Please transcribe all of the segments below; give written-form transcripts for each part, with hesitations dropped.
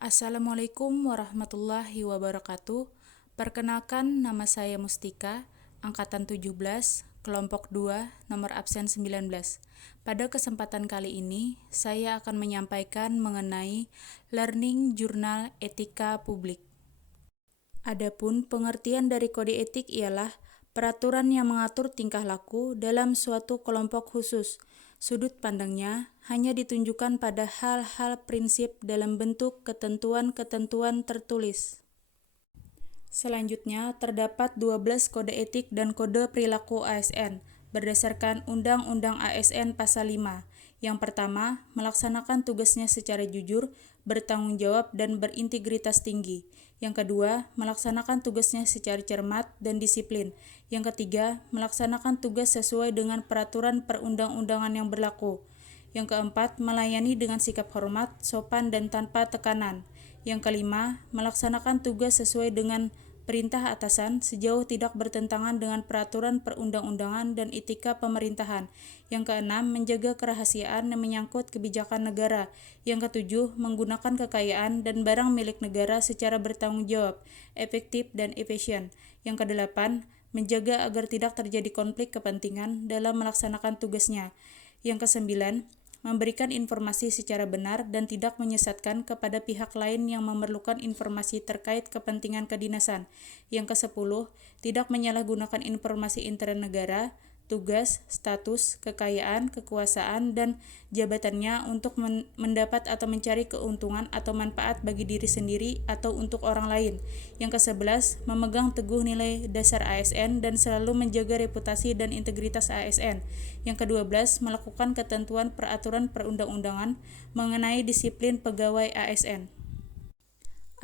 Assalamualaikum warahmatullahi wabarakatuh. Perkenalkan, nama saya Mustika, angkatan 17, kelompok 2, nomor absen 19. Pada kesempatan kali ini, saya akan menyampaikan mengenai Learning Jurnal Etika Publik. Adapun pengertian dari kode etik ialah peraturan yang mengatur tingkah laku dalam suatu kelompok khusus. Sudut pandangnya hanya ditunjukkan pada hal-hal prinsip dalam bentuk ketentuan-ketentuan tertulis. Selanjutnya, terdapat 12 kode etik dan kode perilaku ASN berdasarkan Undang-Undang ASN Pasal 5. Yang pertama, melaksanakan tugasnya secara jujur, bertanggung jawab, dan berintegritas tinggi. Yang kedua, melaksanakan tugasnya secara cermat dan disiplin. Yang ketiga, melaksanakan tugas sesuai dengan peraturan perundang-undangan yang berlaku. Yang keempat, melayani dengan sikap hormat, sopan, dan tanpa tekanan. Yang kelima, melaksanakan tugas sesuai dengan perintah atasan sejauh tidak bertentangan dengan peraturan perundang-undangan dan etika pemerintahan. Yang keenam, menjaga kerahasiaan yang menyangkut kebijakan negara. Yang ketujuh, menggunakan kekayaan dan barang milik negara secara bertanggung jawab, efektif, dan efisien. Yang kedelapan, menjaga agar tidak terjadi konflik kepentingan dalam melaksanakan tugasnya. Yang kesembilan, memberikan informasi secara benar dan tidak menyesatkan kepada pihak lain yang memerlukan informasi terkait kepentingan kedinasan. Yang ke-10, tidak menyalahgunakan informasi intern negara, tugas, status, kekayaan, kekuasaan, dan jabatannya untuk mendapat atau mencari keuntungan atau manfaat bagi diri sendiri atau untuk orang lain. Yang ke-11, memegang teguh nilai dasar ASN dan selalu menjaga reputasi dan integritas ASN. Yang ke-12, melakukan ketentuan peraturan perundang-undangan mengenai disiplin pegawai ASN.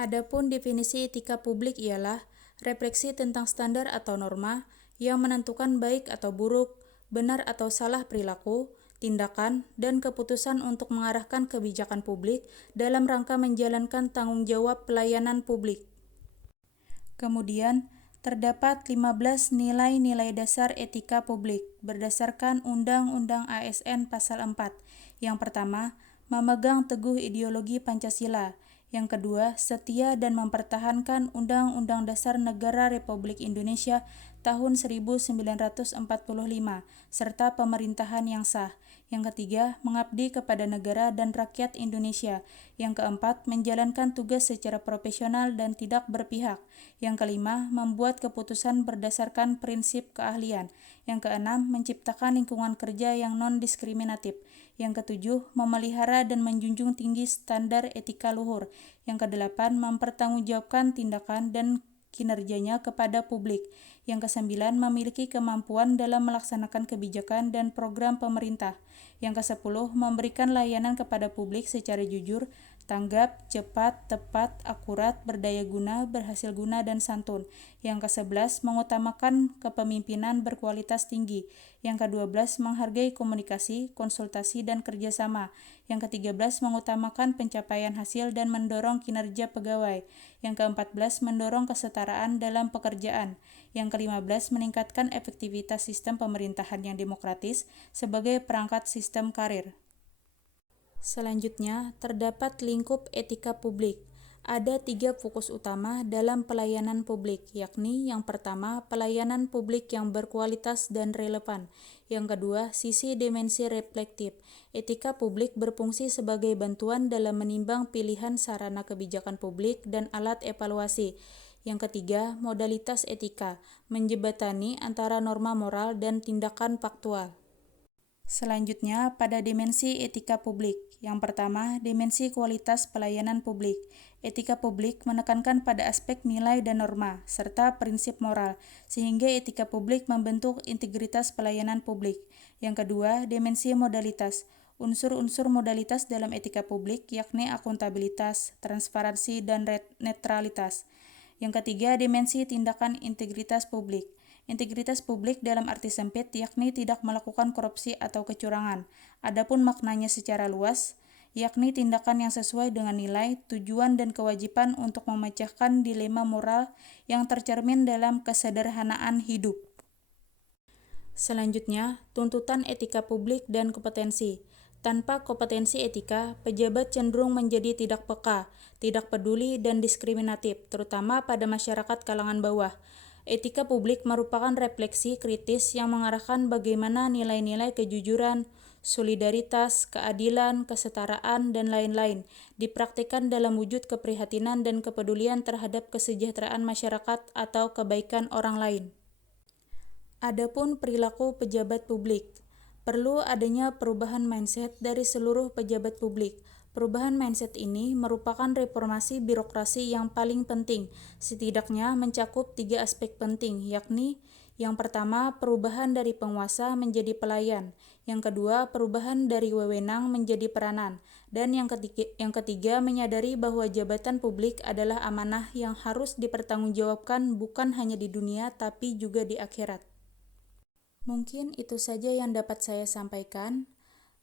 Adapun definisi etika publik ialah refleksi tentang standar atau norma yang menentukan baik atau buruk, benar atau salah perilaku, tindakan, dan keputusan untuk mengarahkan kebijakan publik dalam rangka menjalankan tanggung jawab pelayanan publik. Kemudian, terdapat 15 nilai-nilai dasar etika publik berdasarkan Undang-Undang ASN Pasal 4. Yang pertama, memegang teguh ideologi Pancasila. Yang kedua, setia dan mempertahankan Undang-Undang Dasar Negara Republik Indonesia tahun 1945 serta pemerintahan yang sah. Yang ketiga, mengabdi kepada negara dan rakyat Indonesia. Yang keempat, menjalankan tugas secara profesional dan tidak berpihak. Yang kelima, membuat keputusan berdasarkan prinsip keahlian. Yang keenam, menciptakan lingkungan kerja yang non-diskriminatif. Yang ketujuh, memelihara dan menjunjung tinggi standar etika luhur. Yang kedelapan, mempertanggungjawabkan tindakan dan kinerjanya kepada publik. Yang kesembilan, memiliki kemampuan dalam melaksanakan kebijakan dan program pemerintah. Yang kesepuluh, memberikan layanan kepada publik secara jujur, tanggap, cepat, tepat, akurat, berdaya guna, berhasil guna, dan santun. Yang ke-11, mengutamakan kepemimpinan berkualitas tinggi. Yang ke-12, menghargai komunikasi, konsultasi, dan kerjasama. Yang ke-13, mengutamakan pencapaian hasil dan mendorong kinerja pegawai. Yang ke-14, mendorong kesetaraan dalam pekerjaan. Yang ke-15, meningkatkan efektivitas sistem pemerintahan yang demokratis sebagai perangkat sistem karir. Selanjutnya, terdapat lingkup etika publik. Ada 3 fokus utama dalam pelayanan publik, yakni yang pertama, pelayanan publik yang berkualitas dan relevan. Yang kedua, sisi dimensi reflektif. Etika publik berfungsi sebagai bantuan dalam menimbang pilihan sarana kebijakan publik dan alat evaluasi. Yang ketiga, modalitas etika, menjembatani antara norma moral dan tindakan faktual. Selanjutnya, pada dimensi etika publik. Yang pertama, dimensi kualitas pelayanan publik. Etika publik menekankan pada aspek nilai dan norma, serta prinsip moral, sehingga etika publik membentuk integritas pelayanan publik. Yang kedua, dimensi modalitas. Unsur-unsur modalitas dalam etika publik yakni akuntabilitas, transparansi, dan netralitas. Yang ketiga, dimensi tindakan integritas publik. Integritas publik dalam arti sempit yakni tidak melakukan korupsi atau kecurangan. Adapun maknanya secara luas, yakni tindakan yang sesuai dengan nilai, tujuan, dan kewajiban untuk memecahkan dilema moral yang tercermin dalam kesederhanaan hidup. Selanjutnya, tuntutan etika publik dan kompetensi. Tanpa kompetensi etika, pejabat cenderung menjadi tidak peka, tidak peduli, dan diskriminatif, terutama pada masyarakat kalangan bawah. Etika publik merupakan refleksi kritis yang mengarahkan bagaimana nilai-nilai kejujuran, solidaritas, keadilan, kesetaraan, dan lain-lain dipraktikkan dalam wujud keprihatinan dan kepedulian terhadap kesejahteraan masyarakat atau kebaikan orang lain. Adapun perilaku pejabat publik, perlu adanya perubahan mindset dari seluruh pejabat publik. Perubahan mindset ini merupakan reformasi birokrasi yang paling penting, setidaknya mencakup 3 aspek penting, yakni yang pertama, perubahan dari penguasa menjadi pelayan. Yang kedua, perubahan dari wewenang menjadi peranan. Dan yang ketiga, menyadari bahwa jabatan publik adalah amanah yang harus dipertanggungjawabkan bukan hanya di dunia tapi juga di akhirat. Mungkin itu saja yang dapat saya sampaikan.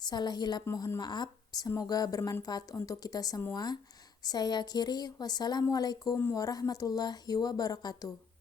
Salah hilap mohon maaf. Semoga bermanfaat untuk kita semua. Saya akhiri. Wassalamualaikum warahmatullahi wabarakatuh.